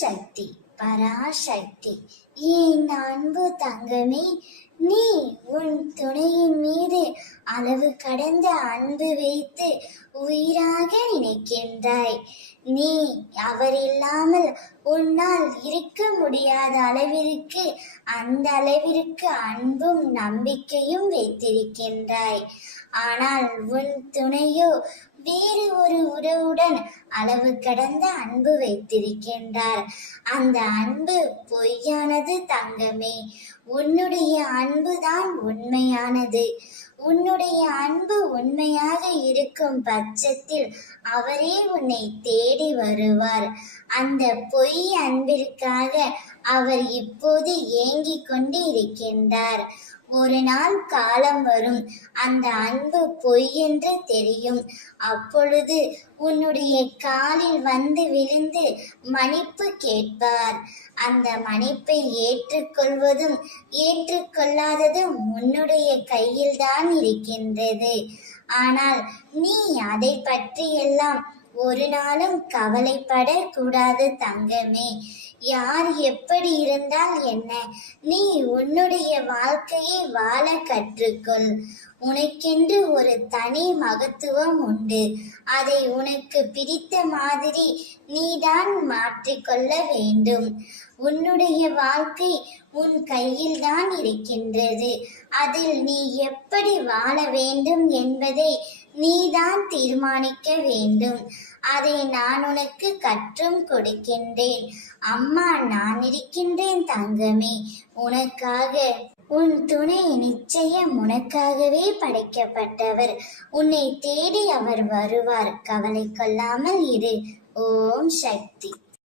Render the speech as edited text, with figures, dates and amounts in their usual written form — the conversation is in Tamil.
சக்தி பராசக்தி. என் அன்பு தங்கமே, நீ உன் துணையின் மீது அளவு கடந்த அன்பு வைத்து உயிராக நினைக்கின்றாய். நீ அவர் இல்லாமல் உன்னால் இருக்க முடியாத அளவிற்கு அந்த அளவிற்கு அன்பும் நம்பிக்கையும் வைத்திருக்கின்றாய். ஆனால் உன் துணையோ வேறு ஒரு உறவுடன் அளவு கடந்த அன்பு வைத்திருக்கின்றார். அந்த அன்பு பொய்யானது தங்கமே. உன்னுடைய அன்புதான் உண்மையானது. உன்னுடைய அன்பு உண்மையாக இருக்கும் பட்சத்தில் அவரே உன்னை தேடி வருவார். அந்த பொய் அன்பிற்காக அவர் இப்போது ஏங்கிக் கொண்டு இருக்கின்றார். ஒரு நாள் காலம் வரும், அந்த அன்பு பொய் என்று தெரியும். அப்பொழுது உன்னுடைய காலில் வந்து விழுந்து மன்னிப்பு கேட்பார். அந்த மன்னிப்பை ஏற்றுக்கொள்வதும் ஏற்றுக்கொள்ளாததும் உன்னுடைய கையில்தான் இருக்கின்றது. ஆனால் நீ அதை பற்றியெல்லாம் ஒரு நாளும் கவலைப்படக்கூடாது தங்கமே. யார் எப்படி இருந்தால் என்ன, நீ உன்னுடைய வாழ்க்கையை வாழ கற்றுக்கொள். உனக்கென்று ஒரு தனி மகத்துவம் உண்டு. அதை உனக்கு பிடித்த மாதிரி நீதான் மாற்றிக்கொள்ள வேண்டும். உன்னுடைய வாழ்க்கை உன் கையில் தான் இருக்கின்றது. அதில் நீ எப்படி வாழ வேண்டும் என்பதை நீதான் தீர்மானிக்க வேண்டும். அதை நான் உனக்கு கற்றும் கொடுக்கின்றேன். அம்மா நான் இருக்கின்றேன் தங்கமே உனக்காக. உன் துணை நிச்சயம் உனக்காகவே படைக்கப்பட்டவர். உன்னை தேடி அவர் வருவார். கவலை கொள்ளாமல் இரு. ஓம் சக்தி.